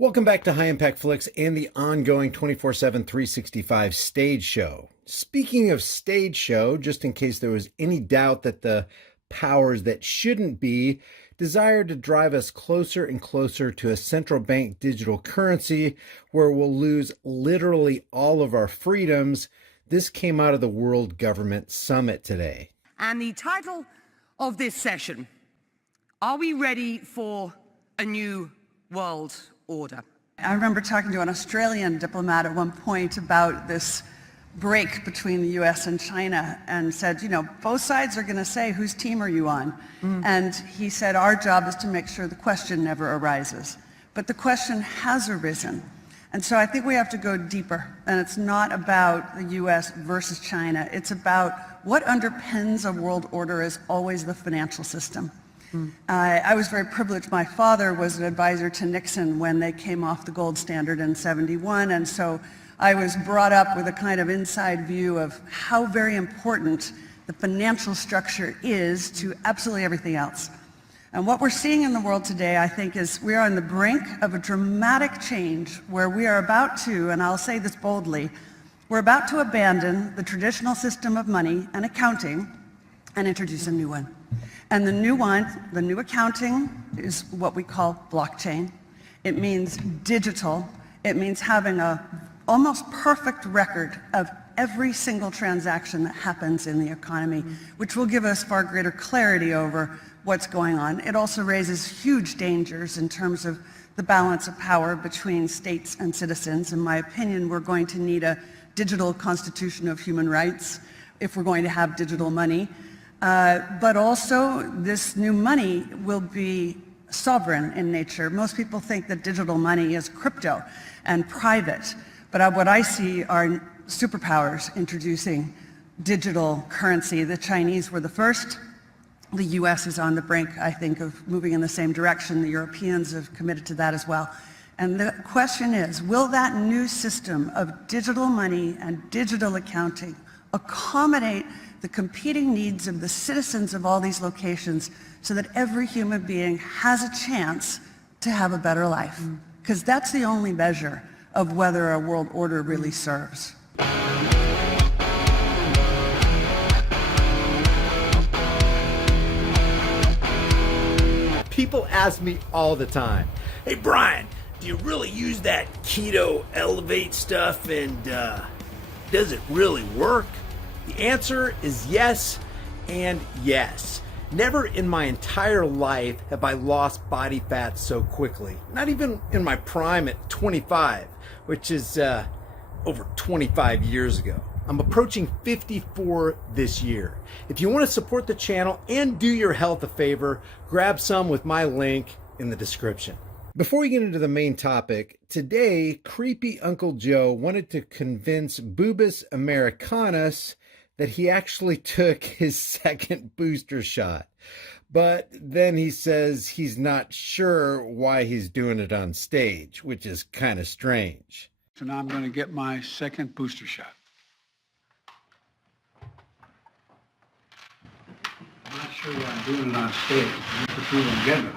Welcome back to High Impact Flicks and the ongoing 24/7 365 stage show. Speaking of stage show, just in case there was any doubt that the powers that shouldn't be desire to drive us closer and closer to a central bank digital currency where we'll lose literally all of our freedoms, this came out of the World Government Summit today. And the title of this session, are we ready for a new world order? I remember talking to an Australian diplomat at one point about this break between the US and China and said, both sides are going to say, whose team are you on? And he said, our job is to make sure the question never arises. But the question has arisen. And so I think we have to go deeper. And it's not about the US versus China. It's about what underpins a world order is always the financial system. I was very privileged. My father was an advisor to Nixon when they came off the gold standard in '71, and so I was brought up with a kind of inside view of how very important the financial structure is to absolutely everything else. And what we're seeing in the world today, I think, is we are on the brink of a dramatic change where we are about to, and I'll say this boldly, we're about to abandon the traditional system of money and accounting and introduce a new one. And the new one, the new accounting, is what we call blockchain. It means digital. It means having a almost perfect record of every single transaction that happens in the economy, which will give us far greater clarity over what's going on. It also raises huge dangers in terms of the balance of power between states and citizens. In my opinion, we're going to need a digital constitution of human rights if we're going to have digital money. But also, this new money will be sovereign in nature. Most people think that digital money is crypto and private, but what I see are superpowers introducing digital currency. The Chinese were the first. The US is on the brink, I think, of moving in the same direction. The Europeans have committed to that as well. And the question is, will that new system of digital money and digital accounting accommodate the competing needs of the citizens of all these locations so that every human being has a chance to have a better life? Because that's the only measure of whether a world order really serves. People ask me all the time, Hey Brian, do you really use that keto elevate stuff, and does it really work? The answer is yes and yes. Never in my entire life have I lost body fat so quickly. Not even in my prime at 25, which is over 25 years ago. I'm approaching 54 this year. If you want to support the channel and do your health a favor, grab some with my link in the description. Before we get into the main topic, today, creepy Uncle Joe wanted to convince Boobus Americanus that he actually took his second booster shot. But then he says he's not sure why he's doing it on stage, which is kind of strange. So now I'm going to get my second booster shot. I'm not sure why I'm doing it on stage. I'm just prove I'm getting it.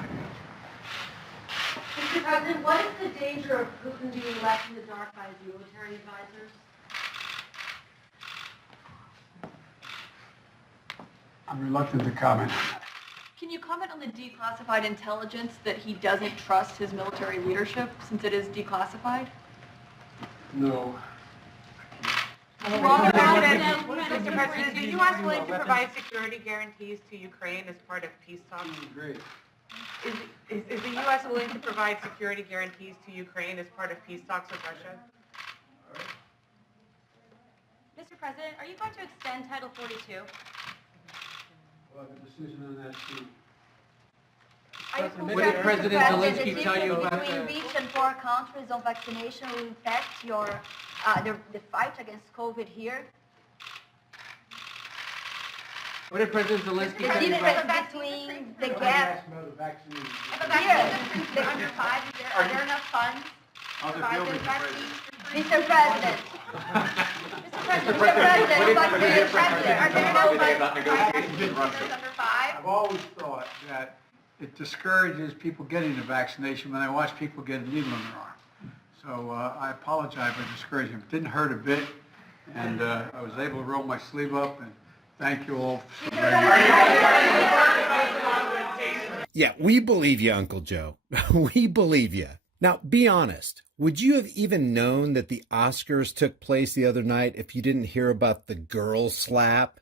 Mr. President, what is the danger of Putin being left in the dark by his military advisors? I'm reluctant to comment on that. Can you comment on the declassified intelligence that he doesn't trust his military leadership since it is declassified? No. Mr. President, is the U.S. willing to provide security guarantees to Ukraine as part of peace talks? Great. Is the U.S. willing to provide security guarantees to Ukraine as part of peace talks with Russia? Mr. President, are you going to extend Title 42? Well, the decision on that too. What did President Zelensky tell you about between rich and poor countries on vaccination will impact your the fight against COVID here? What did President Zelensky The tell you about? difference between the gap Under here, 5, are there enough funds? Mr. President. Mr. President, Are there enough funds negotiations under 5? I've always thought that it discourages people getting the vaccination when I watch people get a needle in their arm. So I apologize for discouraging him. It didn't hurt a bit, and I was able to roll my sleeve up, and thank you all so very much. Yeah, we believe you, Uncle Joe. We believe you. Now, be honest. Would you have even known that the Oscars took place the other night if you didn't hear about the girl slap?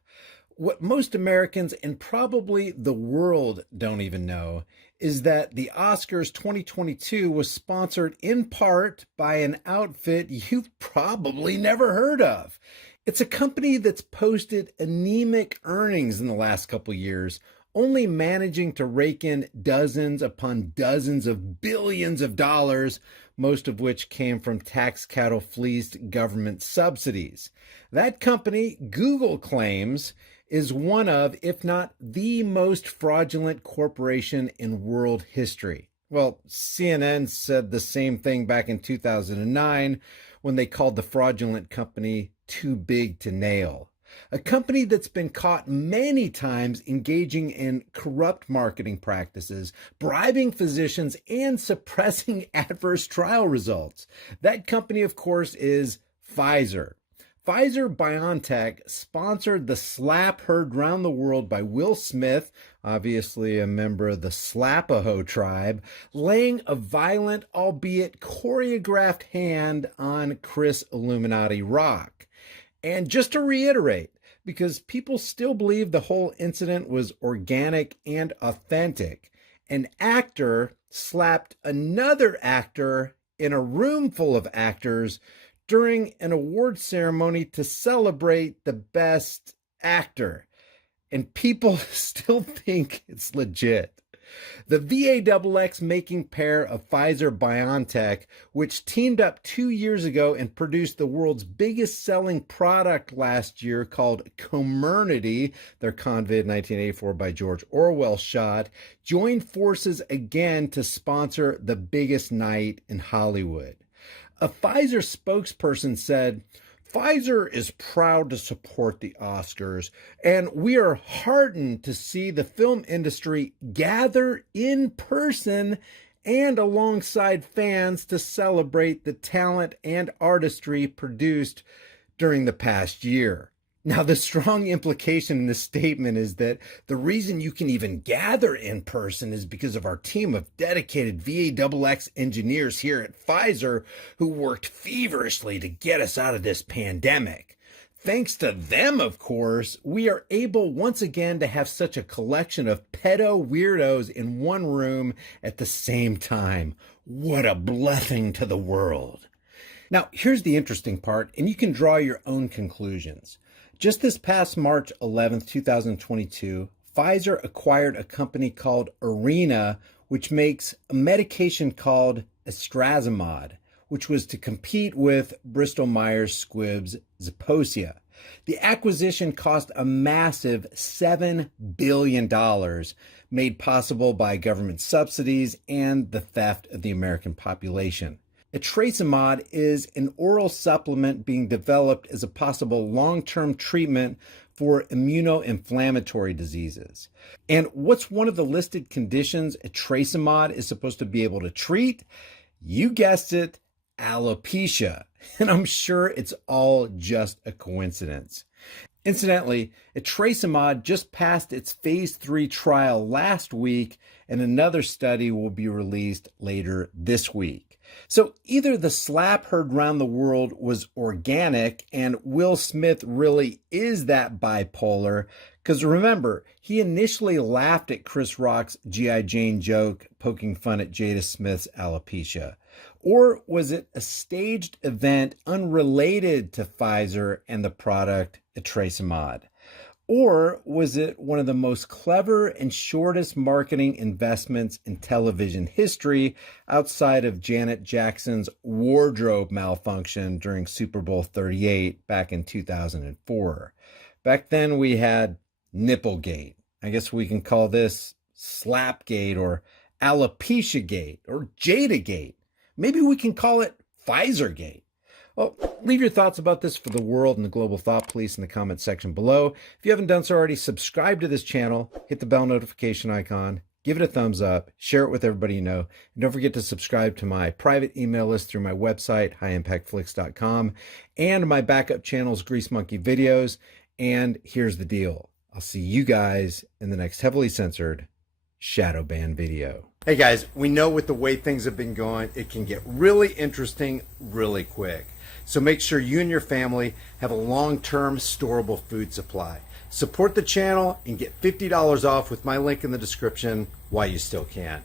What most Americans and probably the world don't even know is that the Oscars 2022 was sponsored in part by an outfit you've probably never heard of. It's a company that's posted anemic earnings in the last couple years, only managing to rake in dozens upon dozens of billions of dollars, most of which came from tax cattle fleeced government subsidies. That company, Google claims, is one of, if not the most fraudulent corporation in world history. Well, CNN said the same thing back in 2009 when they called the fraudulent company too big to nail. A company that's been caught many times engaging in corrupt marketing practices, bribing physicians, and suppressing adverse trial results. That company, of course, is Pfizer. Pfizer-BioNTech sponsored the slap heard round the world by Will Smith, obviously a member of the Slapaho tribe, laying a violent, albeit choreographed hand on Chris Illuminati Rock. And just to reiterate, because people still believe the whole incident was organic and authentic, an actor slapped another actor in a room full of actors during an award ceremony to celebrate the best actor. And people still think it's legit. The VAXX making pair of Pfizer-BioNTech, which teamed up 2 years ago and produced the world's biggest selling product last year called Comirnaty, their COVID 1984 by George Orwell shot, joined forces again to sponsor the biggest night in Hollywood. A Pfizer spokesperson said, "Pfizer is proud to support the Oscars, and we are heartened to see the film industry gather in person and alongside fans to celebrate the talent and artistry produced during the past year." Now, the strong implication in this statement is that the reason you can even gather in person is because of our team of dedicated VAXX engineers here at Pfizer who worked feverishly to get us out of this pandemic. Thanks to them, of course, we are able once again to have such a collection of pedo weirdos in one room at the same time. What a blessing to the world. Now, here's the interesting part, and you can draw your own conclusions. Just this past March 11th, 2022, Pfizer acquired a company called Arena, which makes a medication called estrasimod, which was to compete with Bristol Myers Squibb's Zeposia. The acquisition cost a massive $7 billion, made possible by government subsidies and the theft of the American population. Etrasimod is an oral supplement being developed as a possible long-term treatment for immunoinflammatory diseases. And what's one of the listed conditions etrasimod is supposed to be able to treat? You guessed it, alopecia. And I'm sure it's all just a coincidence. Incidentally, etrasimod just passed its phase 3 trial last week, and another study will be released later this week. So either the slap heard round the world was organic and Will Smith really is that bipolar, because remember, he initially laughed at Chris Rock's G.I. Jane joke poking fun at Jada Smith's alopecia. Or was it a staged event unrelated to Pfizer and the product etrasimod? Or was it one of the most clever and shortest marketing investments in television history outside of Janet Jackson's wardrobe malfunction during Super Bowl 38 back in 2004? Back then we had Nipplegate. I guess we can call this Slapgate or Alopeciagate or Jadagate. Maybe we can call it Pfizergate. Well, leave your thoughts about this for the world and the global thought police in the comment section below. If you haven't done so already, subscribe to this channel, hit the bell notification icon, give it a thumbs up, share it with everybody you know, and don't forget to subscribe to my private email list through my website, highimpactflix.com, and my backup channels, Grease Monkey Videos. And here's the deal. I'll see you guys in the next heavily censored shadow ban video. Hey guys, we know with the way things have been going, it can get really interesting really quick. So make sure you and your family have a long-term storable food supply. Support the channel and get $50 off with my link in the description while you still can.